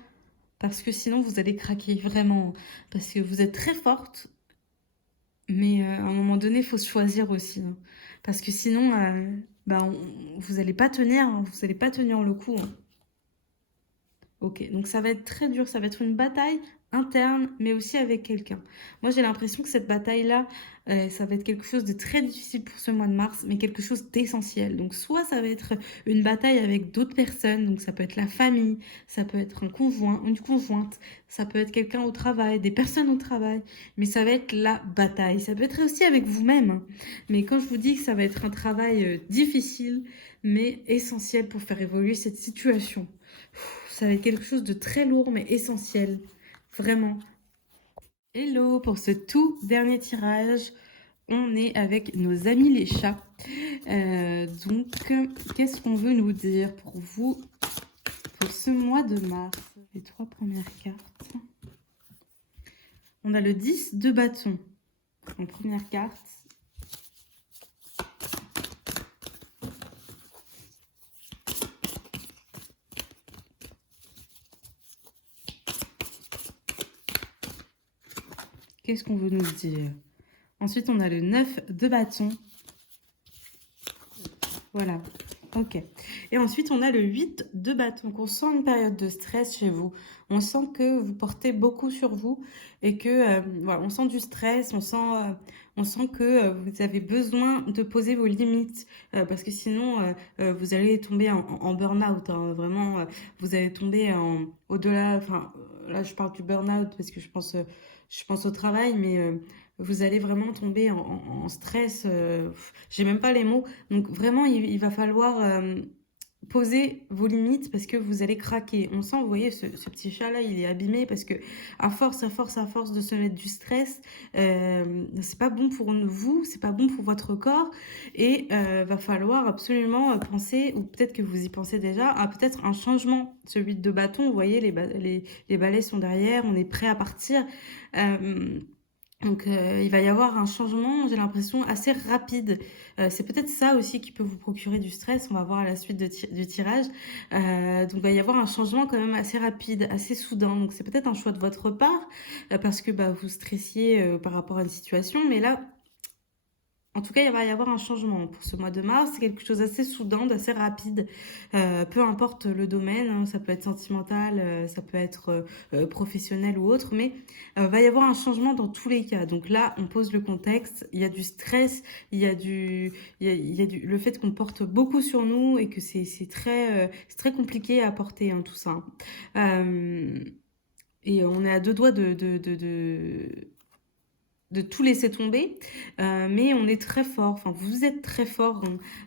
parce que sinon vous allez craquer vraiment, parce que vous êtes très forte. Mais à un moment donné, il faut se choisir aussi, hein. Parce que sinon, bah, vous n'allez pas tenir, hein, vous n'allez pas tenir le coup, hein. Ok, donc ça va être très dur, ça va être une bataille interne, mais aussi avec quelqu'un. Moi, j'ai l'impression que cette bataille-là, ça va être quelque chose de très difficile pour ce mois de mars, mais quelque chose d'essentiel. Donc, soit ça va être une bataille avec d'autres personnes, donc ça peut être la famille, ça peut être un conjoint, une conjointe, ça peut être quelqu'un au travail, des personnes au travail, mais ça va être la bataille. Ça peut être aussi avec vous-même, hein. Mais quand je vous dis que ça va être un travail difficile, mais essentiel pour faire évoluer cette situation, ça va être quelque chose de très lourd, mais essentiel. Vraiment. Hello, pour ce tout dernier tirage, on est avec nos amis les chats. Donc, qu'est-ce qu'on veut nous dire pour vous pour ce mois de mars? Les 3 premières cartes. On a le 10 de bâton en première carte. Qu'est-ce qu'on veut nous dire? Ensuite, on a le 9 de bâton. Voilà, ok. Et ensuite, on a le 8 de bâton. Donc, on sent une période de stress chez vous. On sent que vous portez beaucoup sur vous et que, voilà, on sent du stress, on sent que vous avez besoin de poser vos limites parce que sinon, vous allez tomber en burn-out, hein. Vraiment, vous allez tomber au-delà. Enfin, là, je parle du burn-out parce que je pense au travail, mais vous allez vraiment tomber en stress. J'ai même pas les mots. Donc vraiment, il va falloir poser vos limites parce que vous allez craquer. On sent, vous voyez, ce petit chat-là, il est abîmé parce que à force de se mettre du stress, c'est pas bon pour vous, c'est pas bon pour votre corps et va falloir absolument penser, ou peut-être que vous y pensez déjà, à peut-être un changement. Celui de bâton, vous voyez, les balais sont derrière, on est prêt à partir. Donc, il va y avoir un changement, j'ai l'impression, assez rapide. C'est peut-être ça aussi qui peut vous procurer du stress. On va voir à la suite du tirage. Donc, il va y avoir un changement quand même assez rapide, assez soudain. Donc, c'est peut-être un choix de votre part parce que bah, vous stressiez par rapport à une situation. Mais là, en tout cas, il va y avoir un changement pour ce mois de mars. C'est quelque chose d'assez soudain, d'assez rapide. Peu importe le domaine, hein, ça peut être sentimental, ça peut être professionnel ou autre, mais va y avoir un changement dans tous les cas. Donc là, on pose le contexte. Il y a du stress, il y a le fait qu'on porte beaucoup sur nous et que c'est très compliqué à porter, hein, tout ça. Euh, et on est à deux doigts de tout laisser tomber, mais on est très fort, enfin vous êtes très fort,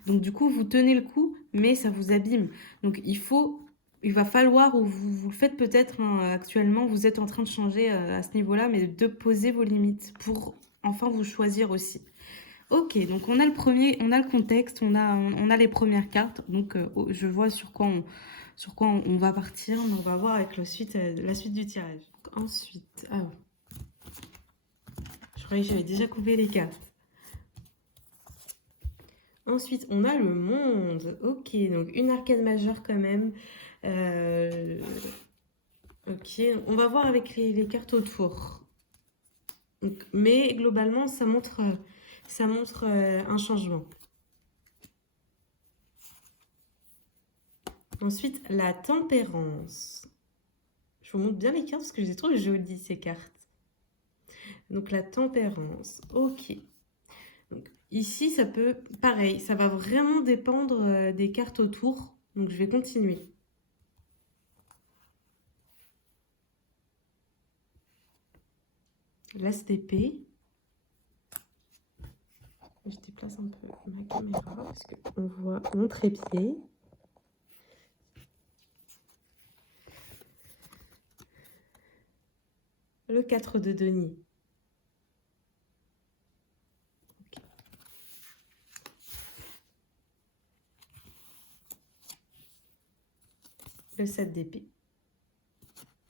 donc du coup vous tenez le coup, mais ça vous abîme. Donc il va falloir, ou vous le faites peut-être hein, actuellement, vous êtes en train de changer à ce niveau-là, mais de poser vos limites pour enfin vous choisir aussi. Ok, donc on a le premier, on a le contexte, on a les premières cartes, donc je vois sur quoi on va partir, mais on va voir avec la suite du tirage. Donc, ensuite, je croyais que j'avais déjà coupé les cartes. Ensuite, on a le monde. Ok, donc une arcade majeure quand même. Euh, ok, on va voir avec les cartes autour. Donc, mais globalement, ça montre un changement. Ensuite, la tempérance. Je vous montre bien les cartes parce que je les trouve jolies, ces cartes. Donc, la tempérance. Ok. Donc, ici, ça peut... Pareil, ça va vraiment dépendre des cartes autour. Donc, je vais continuer. L'as d'épée. Je déplace un peu ma caméra parce qu'on voit mon trépied. Le 4 de denier. Okay. Le 7 d'épée.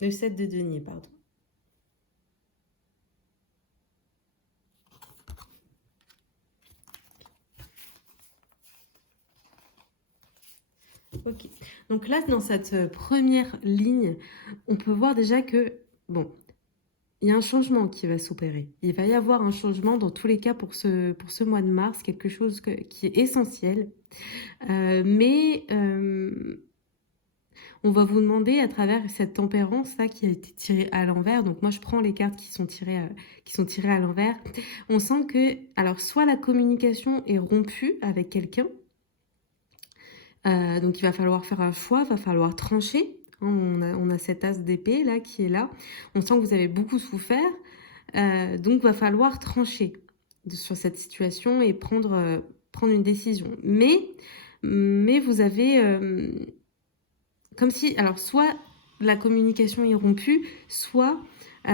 Le 7 de denier, pardon. Ok. Donc là, dans cette première ligne, on peut voir déjà que, bon, il y a un changement qui va s'opérer. Il va y avoir un changement dans tous les cas pour ce mois de mars, quelque chose qui est essentiel. Mais On va vous demander à travers cette tempérance là qui a été tirée à l'envers, donc moi je prends les cartes qui sont tirées à l'envers. On sent que, alors soit la communication est rompue avec quelqu'un, donc il va falloir faire un choix, il va falloir trancher. Hein, on a cet as d'épée là qui est là. On sent que vous avez beaucoup souffert, donc il va falloir trancher sur cette situation et prendre une décision. Mais vous avez comme si, alors soit la communication est rompue, soit vous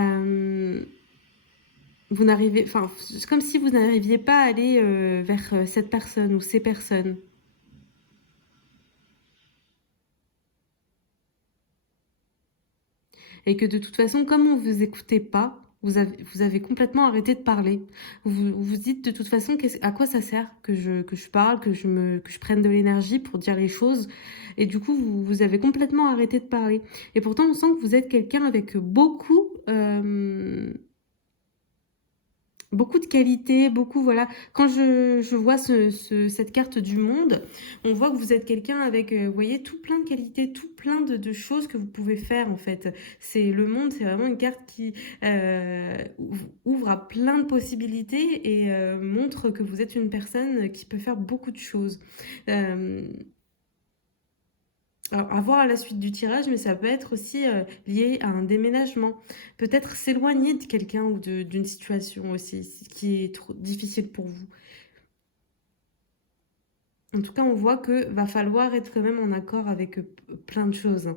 n'arrivez, enfin, c'est comme si vous n'arriviez pas à aller vers cette personne ou ces personnes. Et que de toute façon, comme on ne vous écoutait pas, vous avez complètement arrêté de parler. Vous dites de toute façon, à quoi ça sert que je parle, que je prenne de l'énergie pour dire les choses. Et du coup, vous avez complètement arrêté de parler. Et pourtant, on sent que vous êtes quelqu'un avec beaucoup de qualité, beaucoup, voilà. Quand je vois cette carte du monde, on voit que vous êtes quelqu'un avec, vous voyez, tout plein de qualités, tout plein de choses que vous pouvez faire, en fait. C'est le monde, c'est vraiment une carte qui ouvre à plein de possibilités et montre que vous êtes une personne qui peut faire beaucoup de choses. Euh, alors, à voir à la suite du tirage, mais ça peut être aussi lié à un déménagement. Peut-être s'éloigner de quelqu'un ou d'une situation aussi qui est trop difficile pour vous. En tout cas, on voit que va falloir être quand même en accord avec plein de choses, hein.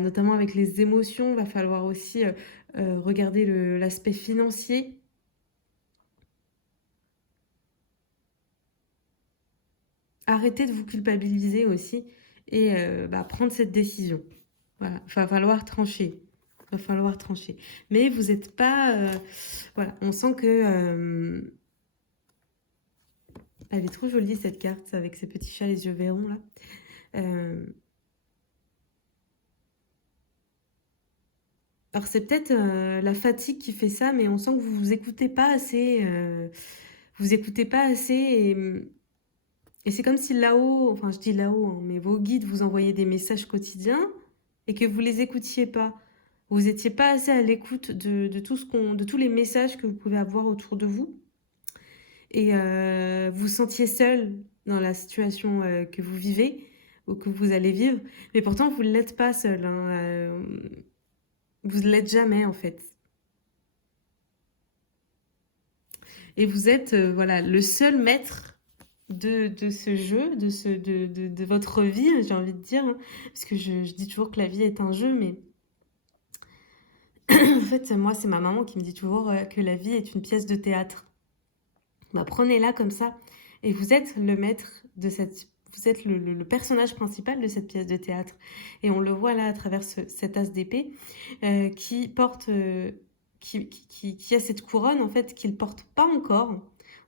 Notamment avec les émotions. Va falloir aussi regarder l'aspect financier. Arrêter de vous culpabiliser aussi et prendre cette décision. Voilà, va falloir trancher. Va falloir trancher. Mais vous n'êtes pas... voilà, on sent que... elle est trop jolie cette carte avec ses petits chats les yeux verrons là. Euh, alors c'est peut-être la fatigue qui fait ça, mais on sent que vous vous écoutez pas assez. Vous écoutez pas assez et c'est comme si là-haut, enfin je dis là-haut, hein, mais vos guides vous envoyaient des messages quotidiens et que vous les écoutiez pas. Vous étiez pas assez à l'écoute de tout de tous les messages que vous pouvez avoir autour de vous et vous sentiez seul dans la situation que vous vivez ou que vous allez vivre, mais pourtant vous ne l'êtes pas seul, hein, vous ne l'êtes jamais en fait. Et vous êtes voilà, le seul maître de ce jeu, de votre vie, j'ai envie de dire, hein, parce que je dis toujours que la vie est un jeu, mais en fait, moi, c'est ma maman qui me dit toujours que la vie est une pièce de théâtre. Bah, prenez-la comme ça. Et vous êtes le maître de cette... Vous êtes le personnage principal de cette pièce de théâtre. Et on le voit là à travers cet as d'épée qui porte... qui a cette couronne, en fait, qu'il ne porte pas encore.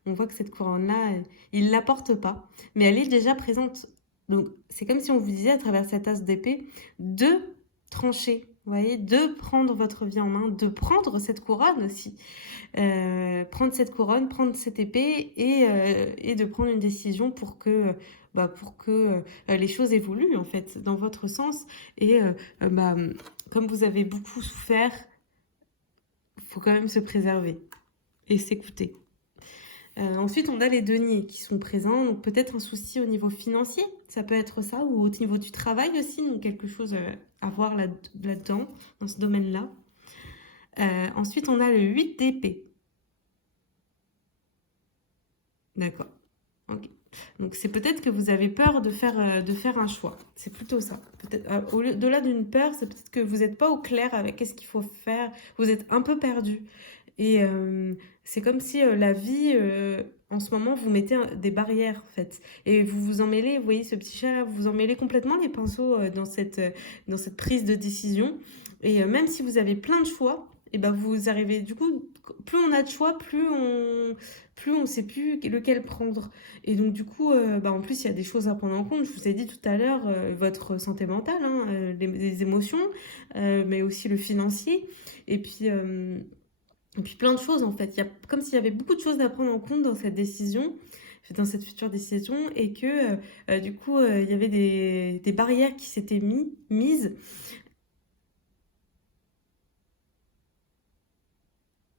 On voit que cette couronne-là, il ne la porte pas. Mais elle est déjà présente. Donc, c'est comme si on vous disait à travers cet as d'épée de trancher. Vous voyez, de prendre votre vie en main, de prendre cette couronne aussi. Prendre cette couronne, prendre cette épée et de prendre une décision pour que les choses évoluent en fait dans votre sens. Et comme vous avez beaucoup souffert, il faut quand même se préserver et s'écouter. Ensuite, on a les deniers qui sont présents, donc peut-être un souci au niveau financier, ça peut être ça, ou au niveau du travail aussi, donc quelque chose à voir là-dedans, dans ce domaine-là. Ensuite, on a le 8 d'épée. D'accord. Ok. Donc c'est peut-être que vous avez peur de faire un choix. C'est plutôt ça. Peut-être au-delà d'une peur, c'est peut-être que vous n'êtes pas au clair avec qu'est-ce qu'il faut faire. Vous êtes un peu perdu. Et c'est comme si la vie, en ce moment, vous mettez des barrières, en fait. Et vous vous emmêlez, vous voyez ce petit chat là, vous vous emmêlez complètement les pinceaux dans cette prise de décision. Et même si vous avez plein de choix, et ben vous arrivez, du coup, plus on a de choix, plus on sait plus lequel prendre. Et donc, du coup, en plus, il y a des choses à prendre en compte. Je vous ai dit tout à l'heure, votre santé mentale, hein, les émotions, mais aussi le financier. Et puis, et puis plein de choses en fait. Il y a comme s'il y avait beaucoup de choses à prendre en compte dans cette décision. dans cette future décision et que du coup, il y avait des barrières qui s'étaient mises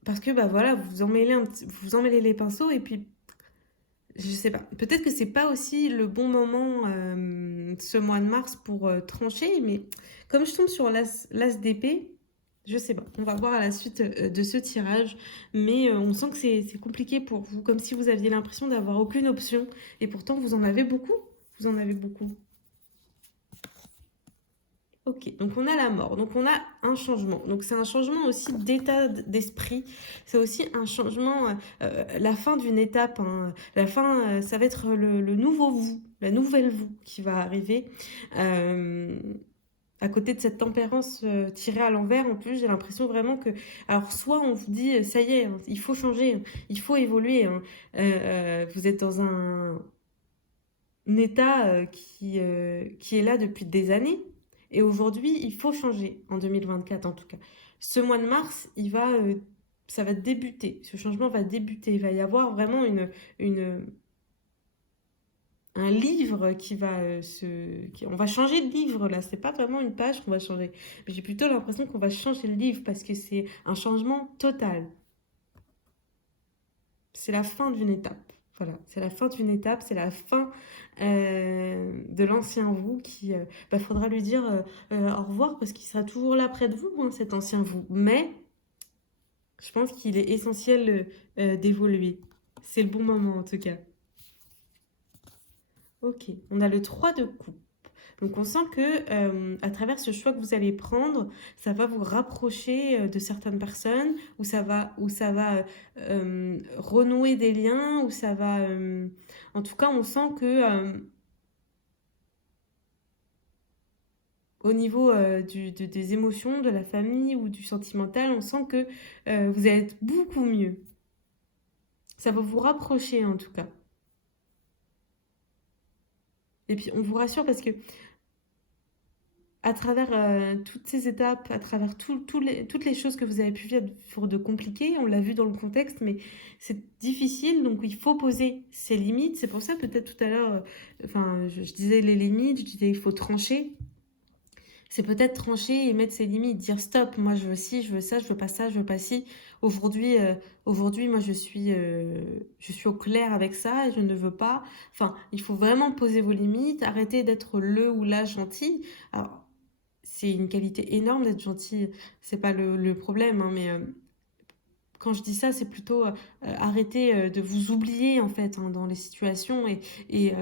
parce que bah voilà, vous emmêlez les pinceaux et puis je sais pas. Peut-être que c'est pas aussi le bon moment ce mois de mars pour trancher, mais comme je tombe sur l'as d'épée, je sais pas. On va voir à la suite de ce tirage, mais on sent que c'est compliqué pour vous, comme si vous aviez l'impression d'avoir aucune option, et pourtant vous en avez beaucoup. Vous en avez beaucoup. Ok, donc on a la mort, donc on a un changement. Donc c'est un changement aussi d'état d'esprit. C'est aussi un changement, la fin d'une étape, hein. La fin, ça va être le nouveau vous, la nouvelle vous qui va arriver. Euh, à côté de cette tempérance tirée à l'envers, en plus, j'ai l'impression vraiment que... Alors soit on vous dit, ça y est, hein, il faut changer, hein, il faut évoluer, hein. Vous êtes dans un état qui est là depuis des années. Et aujourd'hui, il faut changer, en 2024 en tout cas. Ce mois de mars, ça va débuter, ce changement va débuter. Il va y avoir vraiment une, un livre qui va on va changer de livre là, c'est pas vraiment une page qu'on va changer. Mais j'ai plutôt l'impression qu'on va changer le livre parce que c'est un changement total. C'est la fin d'une étape. Voilà, c'est la fin d'une étape, c'est la fin de l'ancien vous qui, faudra lui dire au revoir parce qu'il sera toujours là près de vous, hein, cet ancien vous. Mais je pense qu'il est essentiel d'évoluer. C'est le bon moment en tout cas. Ok, on a le 3 de coupe. Donc on sent que à travers ce choix que vous allez prendre, ça va vous rapprocher de certaines personnes, ou ça va renouer des liens, ou ça va... en tout cas, on sent que au niveau des émotions, de la famille ou du sentimental, on sent que vous allez être beaucoup mieux. Ça va vous rapprocher en tout cas. Et puis on vous rassure parce que à travers toutes ces étapes, à travers toutes les choses que vous avez pu vivre de compliquées, on l'a vu dans le contexte, mais c'est difficile, donc il faut poser ses limites. C'est pour ça peut-être tout à l'heure, je disais les limites, je disais il faut trancher. C'est peut-être trancher et mettre ses limites, dire stop, moi je veux ci, je veux ça, je veux pas ça, je veux pas ci. Aujourd'hui, aujourd'hui moi je suis au clair avec ça, et je ne veux pas. Enfin, il faut vraiment poser vos limites, arrêter d'être le ou la gentil. Alors, c'est une qualité énorme d'être gentil, c'est pas le problème, hein, mais quand je dis ça, c'est plutôt arrêter de vous oublier en fait, hein, dans les situations et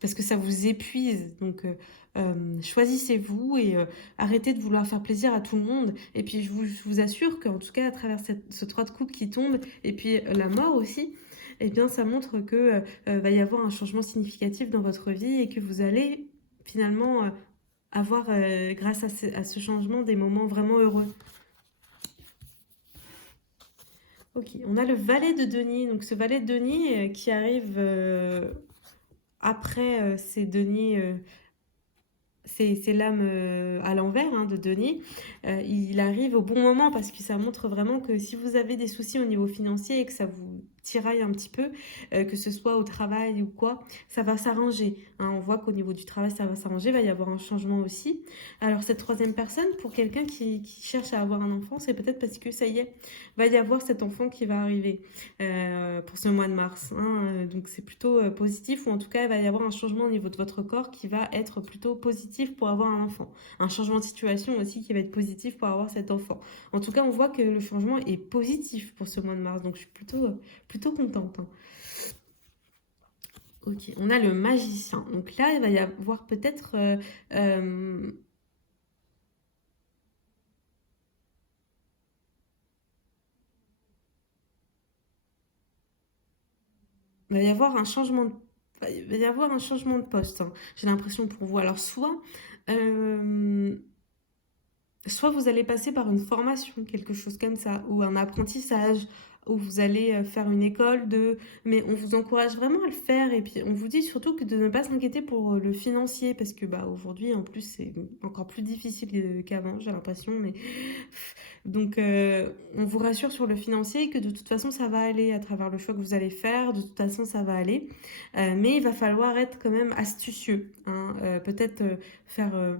parce que ça vous épuise. Donc choisissez-vous et arrêtez de vouloir faire plaisir à tout le monde. Et puis je vous assure qu'en tout cas à travers ce 3 de coupe qui tombe et puis la mort aussi, eh bien ça montre que va y avoir un changement significatif dans votre vie et que vous allez finalement avoir grâce à ce changement des moments vraiment heureux. Ok, on a le valet de denier. Donc ce valet de denier qui arrive après ces deniers, c'est l'âme à l'envers, hein, de denier. Il arrive au bon moment parce que ça montre vraiment que si vous avez des soucis au niveau financier et que ça vous tiraille un petit peu, que ce soit au travail ou quoi, ça va s'arranger, hein. On voit qu'au niveau du travail, ça va s'arranger, il va y avoir un changement aussi. Alors cette troisième personne, pour quelqu'un qui cherche à avoir un enfant, c'est peut-être parce que ça y est, va y avoir cet enfant qui va arriver pour ce mois de mars, hein. Donc c'est plutôt positif, ou en tout cas il va y avoir un changement au niveau de votre corps qui va être plutôt positif pour avoir un enfant. Un changement de situation aussi qui va être positif pour avoir cet enfant. En tout cas, on voit que le changement est positif pour ce mois de mars, donc je suis plutôt contente, hein. Ok, on a le magicien. Donc là, il va y avoir peut-être il va y avoir un changement il va y avoir un changement de poste, hein. J'ai l'impression pour vous. Alors euh, soit vous allez passer par une formation, quelque chose comme ça, ou un apprentissage, où vous allez faire une école de... Mais on vous encourage vraiment à le faire, et puis on vous dit surtout que de ne pas s'inquiéter pour le financier, parce que bah, aujourd'hui, en plus, c'est encore plus difficile qu'avant, j'ai l'impression, mais Donc, on vous rassure sur le financier que de toute façon, ça va aller à travers le choix que vous allez faire. De toute façon, ça va aller. Mais il va falloir être quand même astucieux, hein. Peut-être faire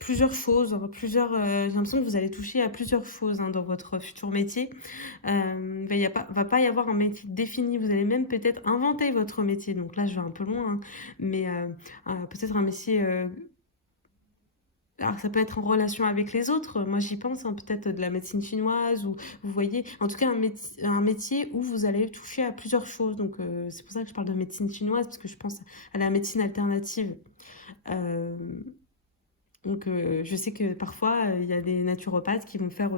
plusieurs choses, j'ai l'impression que vous allez toucher à plusieurs choses, hein, dans votre futur métier. Va pas y avoir un métier défini. Vous allez même peut-être inventer votre métier. Donc là, je vais un peu loin, hein, mais peut-être un métier. Alors ça peut être en relation avec les autres, moi j'y pense, hein, peut-être de la médecine chinoise, ou vous voyez, en tout cas un métier où vous allez toucher à plusieurs choses. Donc c'est pour ça que je parle de médecine chinoise, parce que je pense à la médecine alternative. Euh, donc je sais que parfois il y a des naturopathes euh, qui vont faire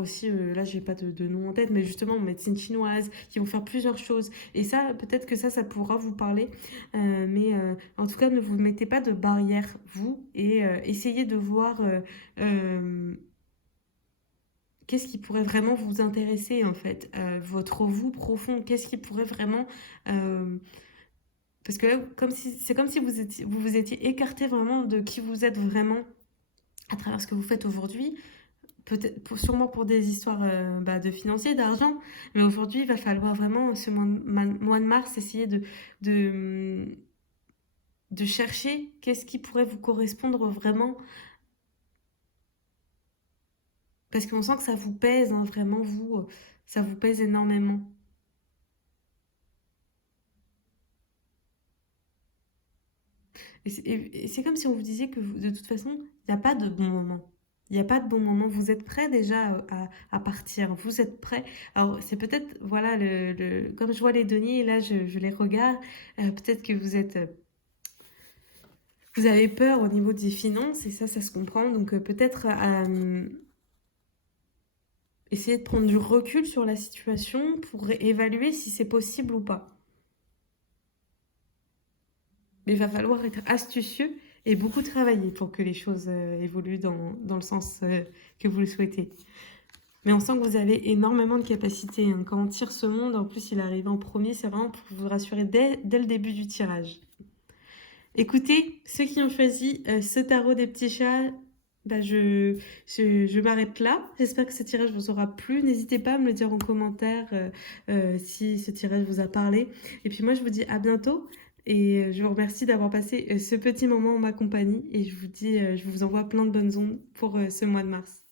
aussi, là j'ai pas de nom en tête, mais justement en médecine chinoise, qui vont faire plusieurs choses. Et ça, peut-être que ça pourra vous parler. Mais en tout cas, ne vous mettez pas de barrière, vous, et essayez de voir euh, qu'est-ce qui pourrait vraiment vous intéresser, en fait. Votre vous profond, qu'est-ce qui pourrait vraiment... euh, parce que là, c'est comme si vous vous étiez écarté vraiment de qui vous êtes vraiment à travers ce que vous faites aujourd'hui. Peut-être sûrement pour des histoires de financiers, d'argent, mais aujourd'hui il va falloir vraiment ce mois de mars essayer de, de chercher qu'est-ce qui pourrait vous correspondre vraiment, parce qu'on sent que ça vous pèse, hein, vraiment vous, ça vous pèse énormément. Et c'est comme si on vous disait que de toute façon, il n'y a pas de bon moment. Il n'y a pas de bon moment. Vous êtes prêt déjà à partir. Vous êtes prêt. Alors, c'est peut-être, voilà, comme je vois les deniers, là, je les regarde. Peut-être que vous avez peur au niveau des finances, et ça se comprend. Donc, peut-être essayer de prendre du recul sur la situation pour évaluer si c'est possible ou pas. Mais il va falloir être astucieux et beaucoup travailler pour que les choses évoluent dans le sens que vous le souhaitez. Mais on sent que vous avez énormément de capacités, hein. Quand on tire ce monde, en plus il arrive en premier, c'est vraiment pour vous rassurer dès le début du tirage. Écoutez, ceux qui ont choisi ce tarot des petits chats, bah je m'arrête là. J'espère que ce tirage vous aura plu. N'hésitez pas à me le dire en commentaire si ce tirage vous a parlé. Et puis moi, je vous dis à bientôt. Et je vous remercie d'avoir passé ce petit moment en ma compagnie. Et je vous dis, je vous envoie plein de bonnes ondes pour ce mois de mars.